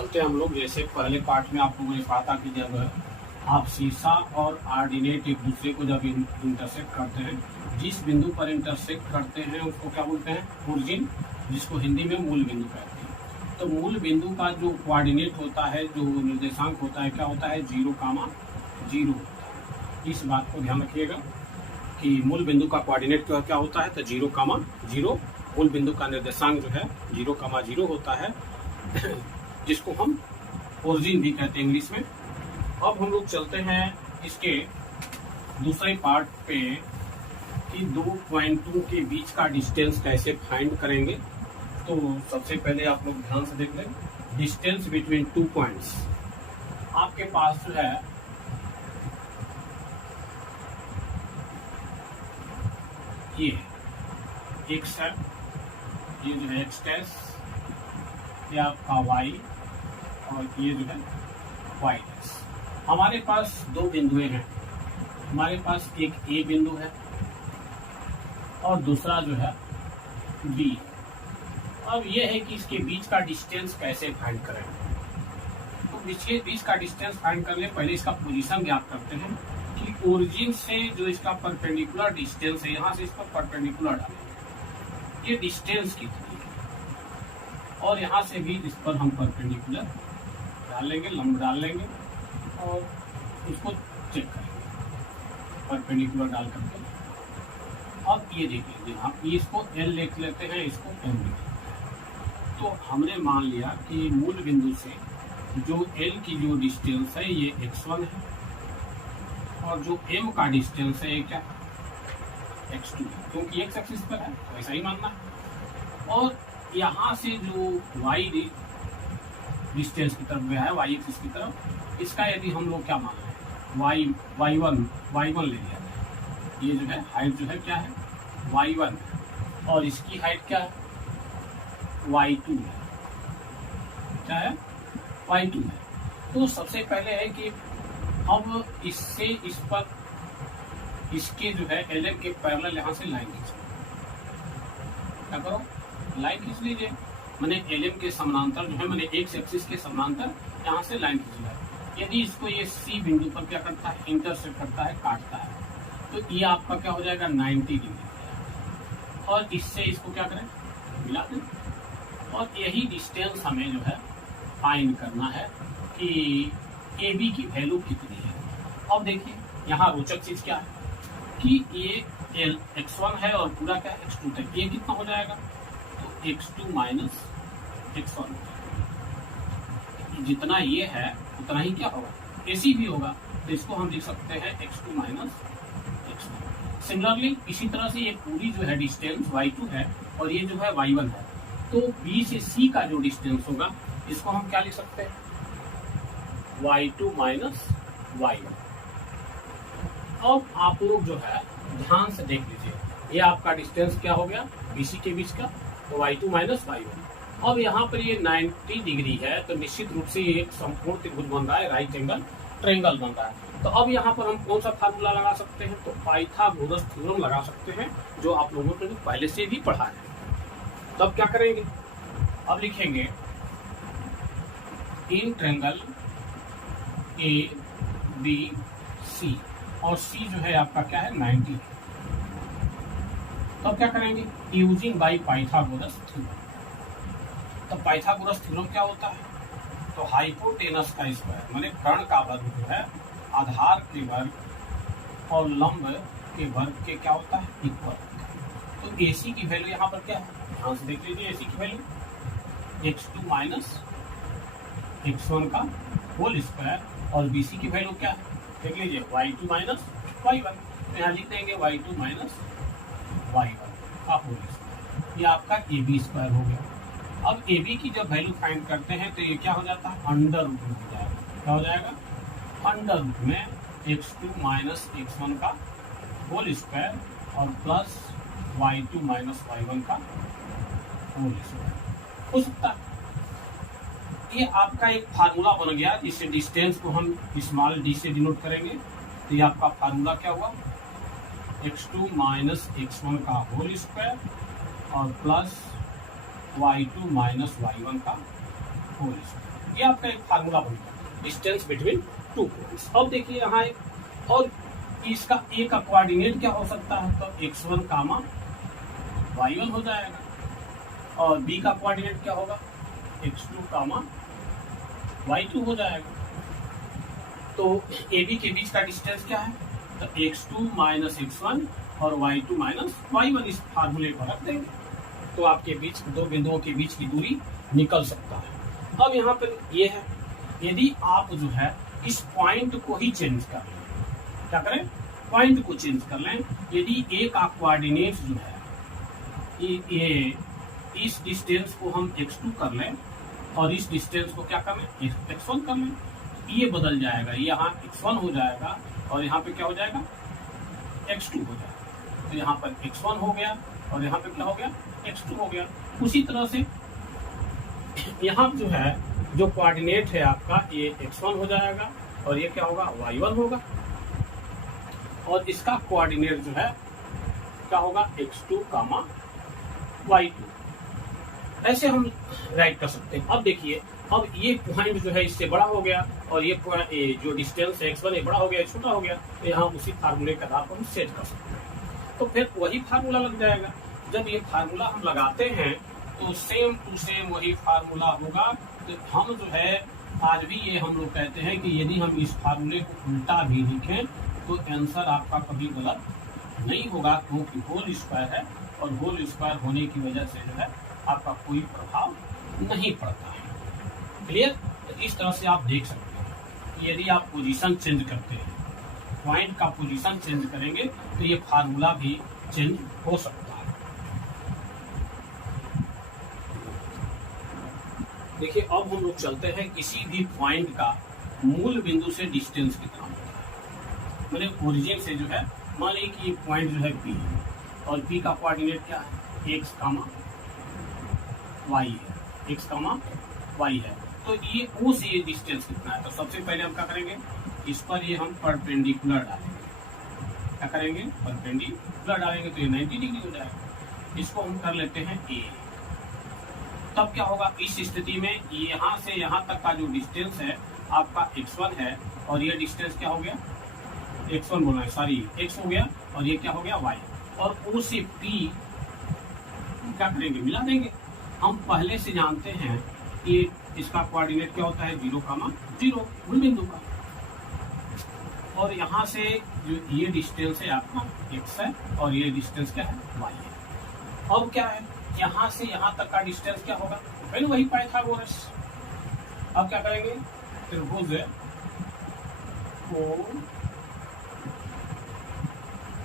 चलते हैं हम लोग। जैसे पहले पार्ट में आप लोगों ने कहा था कि जब आप शीशा और ऑर्डिनेट एक दूसरे को जब इंटरसेक्ट करते हैं, जिस बिंदु पर इंटरसेक्ट करते हैं उसको क्या बोलते हैं? ओरिजिन, जिसको हिंदी में मूल बिंदु कहते हैं। तो मूल बिंदु का जो कोऑर्डिनेट होता है, जो निर्देशांक होता है, क्या होता है? 0, 0 होता है। इस बात को ध्यान रखिएगा कि मूल बिंदु का कोऑर्डिनेट क्या होता है? तो 0, 0। मूल बिंदु का निर्देशांक जो है 0, 0 होता है, जिसको हम ओरिजिन भी कहते हैं इंग्लिश में। अब हम लोग चलते हैं इसके दूसरे पार्ट पे कि दो पॉइंटों के बीच का डिस्टेंस कैसे फाइंड करेंगे। तो सबसे पहले आप लोग ध्यान से देख लें, डिस्टेंस बिटवीन 2 पॉइंट्स। आपके पास जो है ये x है, ये जो है x डैश, ये आपका y और ये जो है y डैश। हमारे पास दो बिंदुएं हैं। हमारे पास एक A बिंदु है और दूसरा जो है B। अब ये है कि इसके बीच का डिस्टेंस कैसे फाइंड करें। तो बीच का डिस्टेंस फाइंड करने पहले इसका पोजीशन ज्ञात करते हैं कि ओरिजिन से जो इसका परपेंडिकुलर डिस्टेंस है, यहाँ से इसको परपेंडिकुलर डालेंगे, ये डिस्टेंस कितनी है, और यहाँ से भी इस पर हम परपेंडिकुलर डालेंगे, लंब डाल लेंगे और उसको चेक करेंगे परपेंडिकुलर डाल करके। अब ये देख लीजिए, हम इसको L लिख लेते हैं, इसको M लिख लेते हैं। तो हमने मान लिया कि मूल बिंदु से जो L की जो डिस्टेंस है ये x1 है और जो M का डिस्टेंस है ये क्या? x2, क्योंकि x एक्सिस पर है तो ऐसा ही मानना है। और यहाँ से जो y डिस्टेंस की तरफ गया है, y एक्सिस की तरफ, इसका यदि हम लोग क्या मान रहे हैं? y1 ले लिया, ये जो है हाइट जो है क्या है? y1 है और इसकी हाइट क्या है? y2 है। क्या है? y2 है। तो सबसे पहले है कि अब इससे इस पर इसके जो है LM के पैरेलल यहाँ से लाइन खींचो। क्या करो? लाइन खींच लीजिए, मैंने LM के समानांतर जो है, मैंने x एक्सिस के समानांतर यहाँ से लाइन खींच लिया। यदि इसको ये C बिंदु पर क्या करता है? इंटरसेक्ट करता है, काटता है, तो ये आपका क्या हो जाएगा? 90 डिग्री। और इससे इसको क्या करें? मिला दें। और यही डिस्टेंस हमें जो है फाइंड करना है कि AB की वैल्यू कितनी है। अब देखिए यहाँ रोचक चीज क्या है कि ये x1 है और पूरा क्या है? x2 तक। ये कितना हो जाएगा? तो x2 माइनस x1, जितना ये है उतना ही क्या होगा? AC भी होगा। तो इसको हम लिख सकते हैं x2 माइनस x1। सिमिलरली इसी तरह से ये पूरी जो है डिस्टेंस y2 है और ये जो है y1 है, तो B से C का जो डिस्टेंस होगा इसको हम क्या लिख सकते हैं? y2 minus y1। अब आप लोग जो है ध्यान से देख लीजिए, ये आपका डिस्टेंस क्या हो गया BC के बीच का? तो y2 माइनस y1। अब यहाँ पर ये 90 डिग्री है, तो निश्चित रूप से ये एक संपूर्ण त्रिभुज बन रहा है, राइट एंगल ट्रायंगल बन रहा है। तो अब यहाँ पर हम कौन सा फार्मूला लगा सकते हैं? तो पाइथागोरस थ्योरम लगा सकते हैं, जो आप लोगों ने पहले से भी पढ़ा है। तो अब क्या करेंगे? अब लिखेंगे इन ट्रायंगल ABC, और C जो है आपका क्या है? 90। तब क्या करेंगे? Using by Pythagoras theorem. तो पाइथागोरस थ्योरम क्या होता है? तो हाइपोटेनस का स्क्वायर माने कर्ण का वर्ग जो है आधार के वर्ग और लंब के वर्ग के क्या होता है? इक्वल। तो AC की वैल्यू यहाँ पर क्या है? ध्यान से देख लीजिए, AC की वैल्यू x2 माइनस x1 का होल स्क्वायर, और BC की वैल्यू क्या है? देख लीजिए y2 माइनस y1। तो यहाँ लिख देंगे y2 माइनस y1 का होल स्क्वायर। ये आपका AB स्क्वायर हो गया। अब AB की जब वैल्यू फाइंड करते हैं तो ये क्या हो जाता है? अंडर रूट में हो जाएगा। क्या हो जाएगा? अंडर रूट में x2 माइनस x1 का होल स्क्वायर और प्लस y2 माइनस y1 का होल स्क्वायर हो सकता है। ये आपका एक फार्मूला बन गया, जिससे डिस्टेंस को हम स्मॉल d से डिनोट करेंगे। तो ये आपका फार्मूला क्या हुआ? x2 माइनस x1 का होल स्क्वायर और प्लस y2 माइनस y1 का होल स्क्वायर। ये आपका एक फार्मूला बन गया डिस्टेंस बिटवीन टू पॉइंट्स। अब देखिए यहाँ एक और इसका ए का कोऑर्डिनेट क्या हो सकता है, तो x1 कामा y1 हो जाएगा और बी का कोऑर्डिनेट क्या होगा, x2 कामा y2 हो जाएगा। तो ए बी के बीच का डिस्टेंस क्या है, तो x2 माइनस x1 और y2 माइनस y1 इस फार्मूले को रख देंगे तो आपके बीच दो बिंदुओं के बीच की दूरी निकल सकता है। अब यहाँ पर ये है, यदि आप जो है इस पॉइंट को ही चेंज कर लें, क्या करें, पॉइंट को चेंज कर लें। यदि ए का कोऑर्डिनेट जो है ये इस डिस्टेंस को हम x2 कर लें और इस डिस्टेंस को क्या कर लें, x1 कर लें, ये बदल जाएगा, यहाँ x1 हो जाएगा और यहाँ पे क्या हो जाएगा, x2 हो जाएगा। तो यहाँ पर x1 हो गया और यहाँ पे क्या हो गया, x2 हो गया। उसी तरह से यहाँ जो है जो कोऑर्डिनेट है आपका ये x1 हो जाएगा और ये क्या होगा, y1 होगा और इसका कोऑर्डिनेट जो है क्या होगा, x2 कामा y2। ऐसे हम राइट कर सकते हैं। अब देखिए, अब ये पॉइंट जो है इससे बड़ा हो गया और ये जो डिस्टेंस है x1 ये बड़ा हो गया, छोटा हो गया, तो यहाँ उसी फार्मूले के आधार पर हम सेट कर सकते हैं। तो फिर वही फार्मूला लग जाएगा। जब ये फार्मूला हम लगाते हैं तो सेम टू सेम वही फार्मूला होगा। तो हम जो है आज भी ये हम लोग कहते हैं कि यदि हम इस फार्मूले को उल्टा भी लिखें तो आंसर आपका कभी गलत नहीं होगा, क्योंकि होल स्क्वायर है और होल स्क्वायर होने की वजह से जो है आपका कोई प्रभाव नहीं पड़ता है। क्लियर? तो इस तरह से आप देख सकते हैं कि यदि आप पोजीशन चेंज करते हैं, पॉइंट का पोजीशन चेंज करेंगे तो ये फार्मूला भी चेंज हो सकता है। देखिए, अब हम लोग चलते हैं किसी भी पॉइंट का मूल बिंदु से डिस्टेंस कितना होता है। मैंने ओरिजिन से जो है, मान लीजिए कि ये पॉइंट जो है P है और P का कोऑर्डिनेट क्या है, x कामा y है, x कामा y है। तो ये O से ये डिस्टेंस कितना है, तो सबसे पहले हम क्या करेंगे, इस पर ये हम परपेंडिकुलर डालेंगे। क्या करेंगे, परपेंडिकुलर डालेंगे तो ये 90 डिग्री हो जाएगा। इसको हम कर लेते हैं A। तब क्या होगा, इस स्थिति में यहाँ से यहाँ तक का जो डिस्टेंस है आपका x1 है और ये डिस्टेंस क्या हो गया, x1 बोला है, सॉरी x हो गया और ये क्या हो गया, y। और O से P क्या करेंगे, मिला देंगे। हम पहले से जानते हैं कि इसका कोऑर्डिनेट क्या होता है, 0,0 मूल बिंदु का। और यहाँ से जो ये डिस्टेंस है आपका x है और ये डिस्टेंस क्या है, y है। अब क्या है, यहाँ से यहाँ तक का डिस्टेंस क्या होगा, पहले वही पाइथागोरस। अब क्या करेंगे, त्रिभुज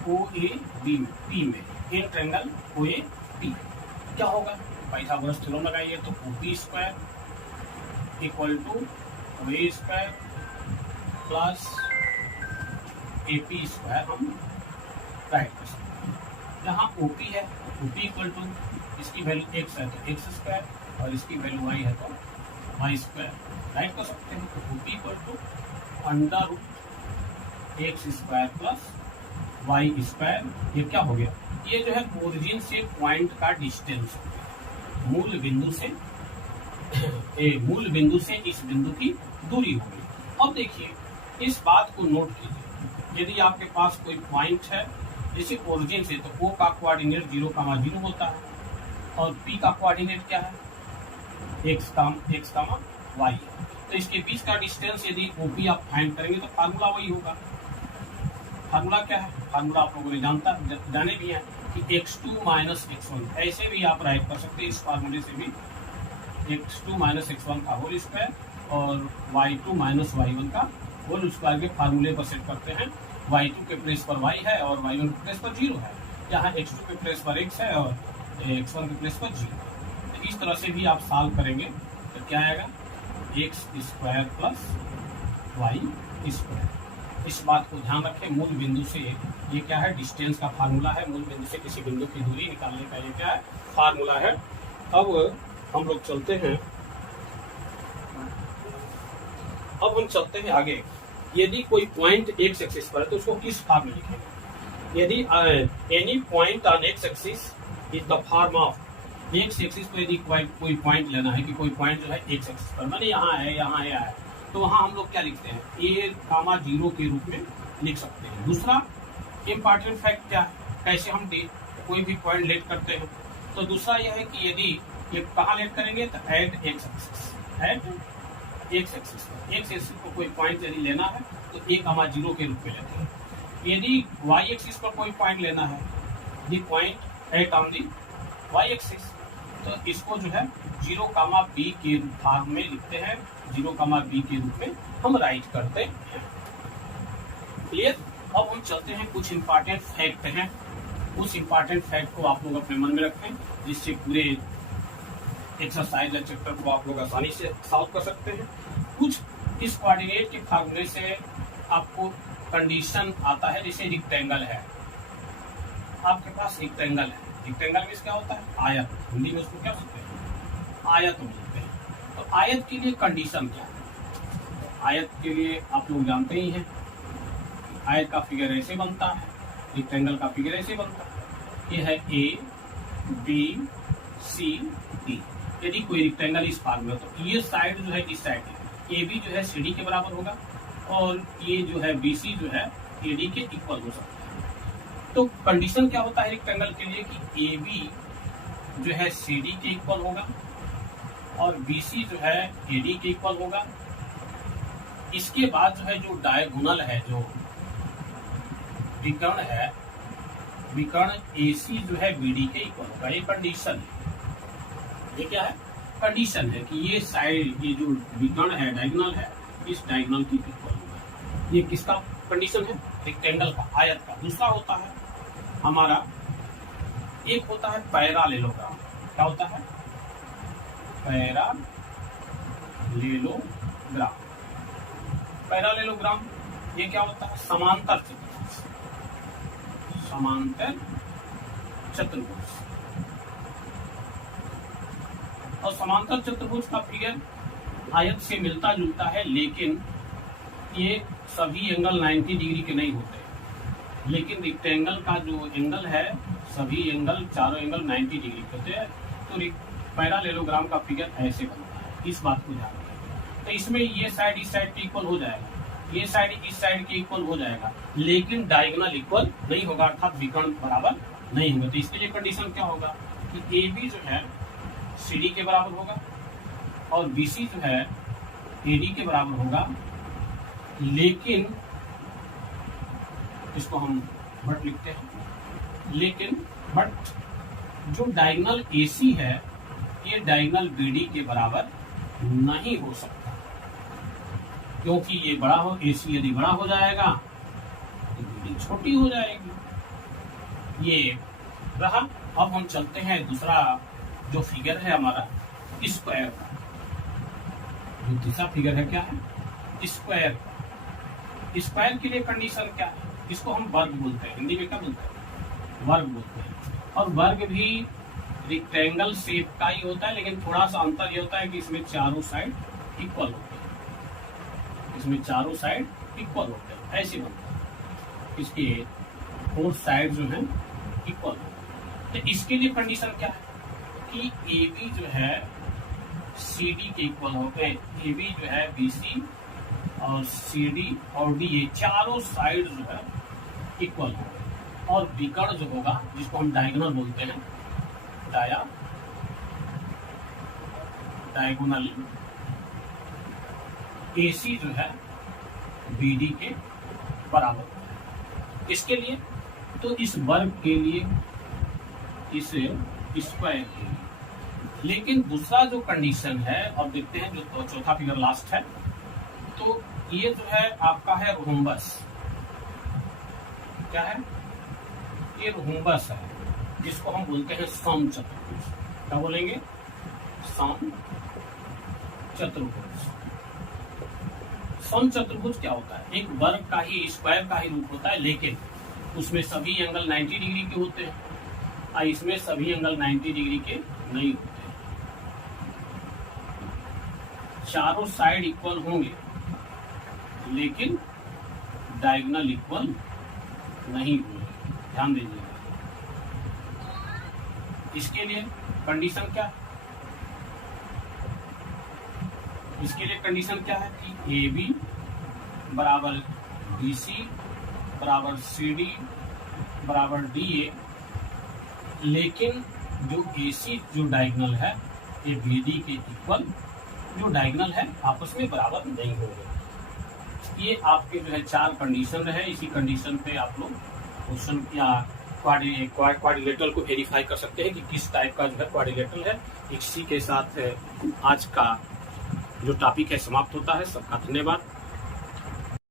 OAB में इन ट्रायंगल OAB क्या होगा, पाइथागोरस थ्योरम लगाइए तो OP square equal to OA square plus AP square हम राइट कर सकते हैं। यहाँ OP है, OP इक्वल टू इसकी वैल्यू x है तो x स्क्वायर और इसकी वैल्यू y है तो y स्क्वायर राइट कर सकते हैं। तो OP equal to under root x square plus y square, ये क्या हो गया, ये जो है ओरिजिन से पॉइंट का डिस्टेंस, मूल बिंदु से इस बिंदु की दूरी होगी। अब देखिए, इस बात को नोट कीजिए, यदि आपके पास कोई पॉइंट है जैसे ओरिजिन से, तो O का कोऑर्डिनेट 0,0 होता है और P का कोऑर्डिनेट क्या है, x कामा y है। तो इसके बीच का डिस्टेंस यदि OP आप फाइंड करेंगे तो फार्मूला वही होगा। फार्मूला क्या है, फार्मूला आप लोगों ने जाने भी है कि x2 माइनस x1, ऐसे भी आप राइट कर सकते हैं इस फार्मूले से भी, x2 माइनस x1 का होल स्क्वायर और y2 माइनस y1 का होल स्क्वायर के फार्मूले पर सेट करते हैं। y2 के प्लेस पर y है और y1 के प्लेस पर 0 है, यहाँ x2 के प्लेस पर x है और x1 के प्लेस पर 0 है। तो इस तरह से भी आप सॉल्व करेंगे तो क्या आएगा, x square plus y square. इस बात को ध्यान रखें, मूल बिंदु से ये क्या है, डिस्टेंस का फार्मूला है, मूल बिंदु से किसी बिंदु की दूरी निकालने का ये क्या है, फार्मूला है। अब हम लोग चलते हैं आगे। यदि कोई पॉइंट एक्स एक्सिस पर है तो उसको किस फॉर्म में लिखेंगे, यदि any point on x axis is the form of x axis को यदि कोई पॉइंट लेना है कि कोई पॉइंट जो है एक्स एक्सिस पर, मैंने यहाँ है तो वहाँ हम लोग क्या लिखते हैं, ए कामा 0 के रूप में लिख सकते हैं। दूसरा इम्पॉर्टेंट फैक्ट क्या है, कैसे हम कोई भी पॉइंट लेट करते हैं, तो दूसरा यह है कि यदि ये कहाँ लेट करेंगे तो at x axis, at x axis, x axis को कोई पॉइंट यदि लेना है तो ए कामा 0 के रूप में लेते हैं। यदि वाई एक्सिस पर कोई पॉइंट लेना है, the point at on the y axis, तो इसको जो है 0 कामा बी के भाग में लिखते हैं, 0 कामा बी के रूप में हम राइट करते हैं। क्लियर। अब हम चलते हैं, कुछ इंपॉर्टेंट फैक्ट हैं, उस इंपॉर्टेंट फैक्ट को आप लोग अपने मन में रखें, जिससे पूरे एक्सरसाइज या चैप्टर को आप लोग आसानी से सॉल्व कर सकते हैं। कुछ इस कोऑर्डिनेट के फार्मूले से आपको कंडीशन आता है, जैसे रेक्टेंगल है, आपके पास रेक्टेंगल है, रेक्टेंगल में क्या होता है, आयत, हिंदी में उसको क्या बोलते हैं, आयत बोलते हैं। तो आयत के लिए कंडीशन क्या है, तो आयत के लिए आप लोग जानते ही हैं, आयत का फिगर ऐसे बनता है, रेक्टेंगल का फिगर ऐसे बनता है, ये है ए बी सी डी। यदि कोई रेक्टेंगल इस फॉर्म में, तो ये साइड जो है इस साइड ए बी जो है सी डी के बराबर होगा, और ये जो है बी सी जो है ए डी के इक्वल हो सकता है। तो कंडीशन क्या होता है रेक्टेंगल के लिए कि ए बी जो है सी डी के इक्वल होगा और बी सी जो है ए डी के इक्वल होगा। इसके बाद जो है जो डायगोनल है, जो विकर्ण है, विकर्ण ए सी जो है बी डी के इक्वल होगा। ये कंडीशन है, ये क्या है, कंडीशन है कि ये साइड, ये जो विकर्ण है, डायगोनल है, इस डायगोनल की इक्वल होगा। ये किसका कंडीशन है, रेक्टेंगल का, आयत का। दूसरा होता है हमारा, एक होता है पैरालेलोग्राम। क्या होता है, पैरालेलोग्राम। पैरालेलोग्राम ये क्या होता है, समांतर चतुर्भुज, समांतर चतुर्भुज। और समांतर चतुर्भुज का फिगर आयत से मिलता जुलता है, लेकिन ये सभी एंगल 90 डिग्री के नहीं होते, लेकिन रेक्टेंगल का जो एंगल है, सभी एंगल, चारों एंगल 90 डिग्री के होते हैं। तो पैरालेलोग्राम का फिगर ऐसे बनता है, इस बात को ध्यान रखें। तो इसमें ये साइड इस साइड के इक्वल हो जाएगा, ये साइड इस साइड के इक्वल हो जाएगा, लेकिन डायगोनल इक्वल नहीं होगा, अर्थात विकर्ण बराबर नहीं होगा। तो इसके लिए कंडीशन क्या होगा कि ए बी जो है सी डी के बराबर होगा और बी सी जो है ए डी के बराबर होगा, लेकिन इसको हम बट लिखते हैं, लेकिन बट जो डायगोनल ए सी है, ये डायगोनल बी डी के बराबर नहीं हो सकता, क्योंकि ये बड़ा हो, ए सी यदि बड़ा हो जाएगा तो बी डी छोटी हो जाएगी। ये रहा। अब हम चलते हैं दूसरा जो फिगर है हमारा, स्क्वायर का। जो दूसरा फिगर है क्या है, स्क्वायर। स्क्वायर के लिए कंडीशन क्या है, इसको हम वर्ग बोलते हैं, हिंदी में क्या बोलते हैं, वर्ग बोलते हैं। और वर्ग भी रेक्टेंगल शेप का ही होता है, लेकिन थोड़ा सा अंतर ये होता है कि इसमें चारों साइड इक्वल होते हैं, इसमें चारों साइड इक्वल होते हैं, ऐसे बनता है, इसके 4 साइड जो है इक्वल होते हैं। तो इसके लिए कंडीशन क्या है कि ए बी जो है सी डी के इक्वल होते हैं, ए बी जो है बी सी और सी डी और डी, ये चारों साइड जो है इक्वल होगा। और विकर्ण जो होगा, जिसको हम डायगोनल बोलते हैं, डायगोनल ए सी जो है बी डी के बराबर होता है। इसके लिए, तो इस वर्ग के लिए, इस स्क्वायर के लिए। लेकिन दूसरा जो कंडीशन है, अब देखते हैं जो चौथा फिगर लास्ट है, तो ये जो है आपका है रोम्बस। क्या है, ये रोम्बस है, जिसको हम बोलते हैं सम चतुर्भुज। क्या बोलेंगे, सम चतुर्भुज। सम चतुर्भुज क्या होता है, एक वर्ग का ही, स्क्वायर का ही रूप होता है, लेकिन उसमें सभी एंगल 90 डिग्री के होते हैं, और इसमें सभी एंगल 90 डिग्री के नहीं होते। चारों साइड इक्वल होंगे, लेकिन डायगोनल इक्वल नहीं होंगे, ध्यान दीजिएगा। इसके लिए कंडीशन क्या है? इसके लिए कंडीशन क्या है कि ए बी बराबर बी सी बराबर सी डी बराबर डी ए, लेकिन जो ए सी जो डायगोनल है ये बी डी के इक्वल जो डायगोनल है आपस में बराबर नहीं होंगे। ये आपके जो है 4 कंडीशन रहे। इसी कंडीशन पे आप लोग क्वेश्चन या क्वाड्रिलेटरल को वेरीफाई कर सकते हैं कि किस टाइप का जो है क्वाड्रिलेटरल है। इसी के साथ आज का जो टॉपिक है समाप्त होता है। सबका धन्यवाद।